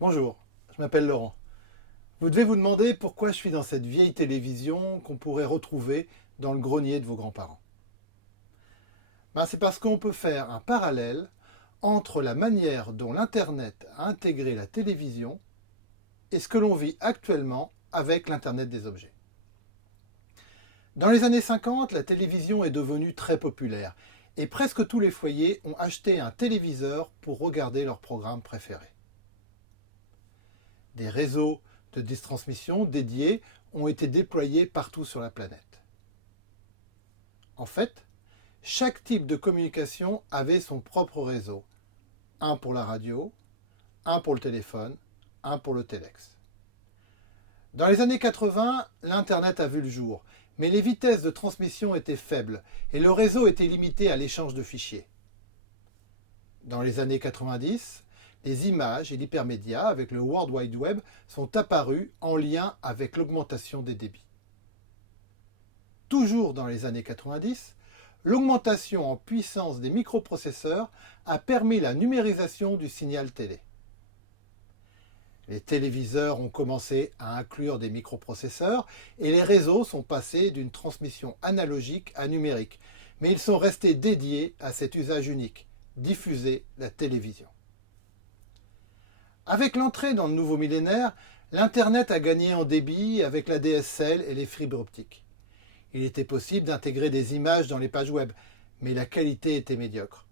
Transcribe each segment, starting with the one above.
Bonjour, je m'appelle Laurent. Vous devez vous demander pourquoi je suis dans cette vieille télévision qu'on pourrait retrouver dans le grenier de vos grands-parents. C'est parce qu'on peut faire un parallèle entre la manière dont l'Internet a intégré la télévision et ce que l'on vit actuellement avec l'Internet des objets. Dans les années 50, la télévision est devenue très populaire et presque tous les foyers ont acheté un téléviseur pour regarder leurs programmes préférés. Des réseaux de distransmission dédiés ont été déployés partout sur la planète. En fait, chaque type de communication avait son propre réseau. Un pour la radio, un pour le téléphone, un pour le téléx. Dans les années 80, l'Internet a vu le jour, mais les vitesses de transmission étaient faibles et le réseau était limité à l'échange de fichiers. Dans les années 90, les images et l'hypermédia avec le World Wide Web sont apparus en lien avec l'augmentation des débits. Toujours dans les années 90, l'augmentation en puissance des microprocesseurs a permis la numérisation du signal télé. Les téléviseurs ont commencé à inclure des microprocesseurs et les réseaux sont passés d'une transmission analogique à numérique, mais ils sont restés dédiés à cet usage unique, diffuser la télévision. Avec l'entrée dans le nouveau millénaire, l'Internet a gagné en débit avec la DSL et les fibres optiques. Il était possible d'intégrer des images dans les pages web, mais la qualité était médiocre.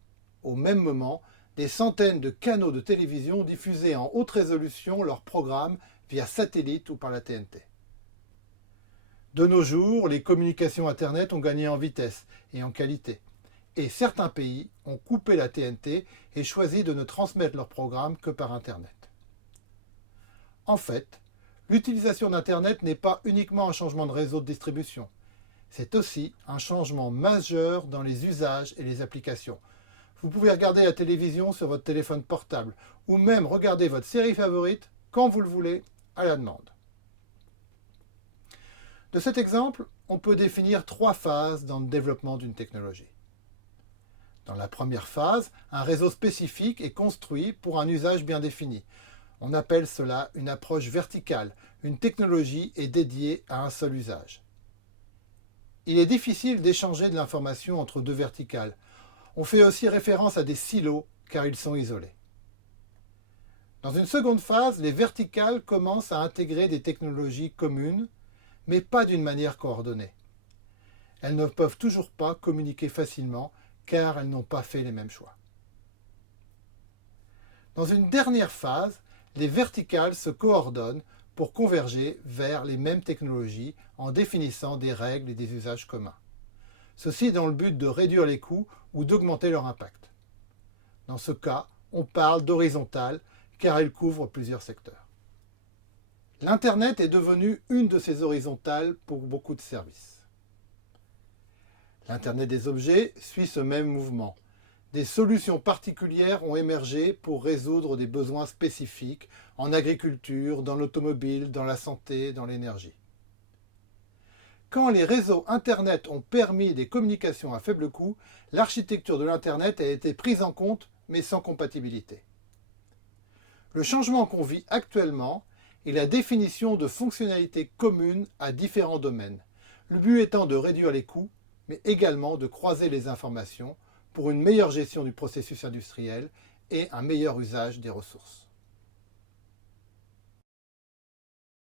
Au même moment, des centaines de canaux de télévision diffusaient en haute résolution leurs programmes via satellite ou par la TNT. De nos jours, les communications Internet ont gagné en vitesse et en qualité. Et certains pays ont coupé la TNT et choisi de ne transmettre leurs programmes que par Internet. En fait, l'utilisation d'Internet n'est pas uniquement un changement de réseau de distribution. C'est aussi un changement majeur dans les usages et les applications. Vous pouvez regarder la télévision sur votre téléphone portable ou même regarder votre série favorite quand vous le voulez à la demande. De cet exemple, on peut définir 3 phases dans le développement d'une technologie. Dans la première phase, un réseau spécifique est construit pour un usage bien défini. On appelle cela une approche verticale. Une technologie est dédiée à un seul usage. Il est difficile d'échanger de l'information entre deux verticales. On fait aussi référence à des silos car ils sont isolés. Dans une seconde phase, les verticales commencent à intégrer des technologies communes, mais pas d'une manière coordonnée. Elles ne peuvent toujours pas communiquer facilement car elles n'ont pas fait les mêmes choix. Dans une dernière phase, les verticales se coordonnent pour converger vers les mêmes technologies en définissant des règles et des usages communs. Ceci dans le but de réduire les coûts ou d'augmenter leur impact. Dans ce cas, on parle d'horizontale car elle couvre plusieurs secteurs. L'Internet est devenu une de ces horizontales pour beaucoup de services. L'Internet des objets suit ce même mouvement. Des solutions particulières ont émergé pour résoudre des besoins spécifiques en agriculture, dans l'automobile, dans la santé, dans l'énergie. Quand les réseaux Internet ont permis des communications à faible coût, l'architecture de l'Internet a été prise en compte, mais sans compatibilité. Le changement qu'on vit actuellement est la définition de fonctionnalités communes à différents domaines, le but étant de réduire les coûts, mais également de croiser les informations pour une meilleure gestion du processus industriel et un meilleur usage des ressources.